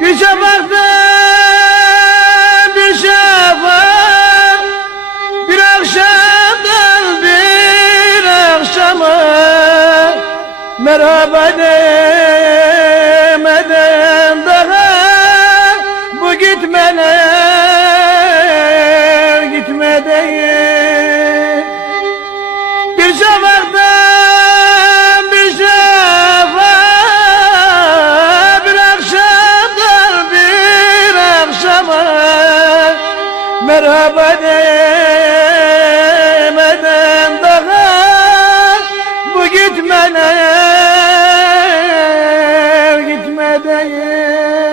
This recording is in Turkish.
Bir şafakta bir şafak, bir akşamdan bir akşama merhaba demeden daha bu gitmeler gitme değil. Bir şafaktan bir şafak, bir akşamdan bir akşama merhaba demeden daha bu gitmeler gitme değil.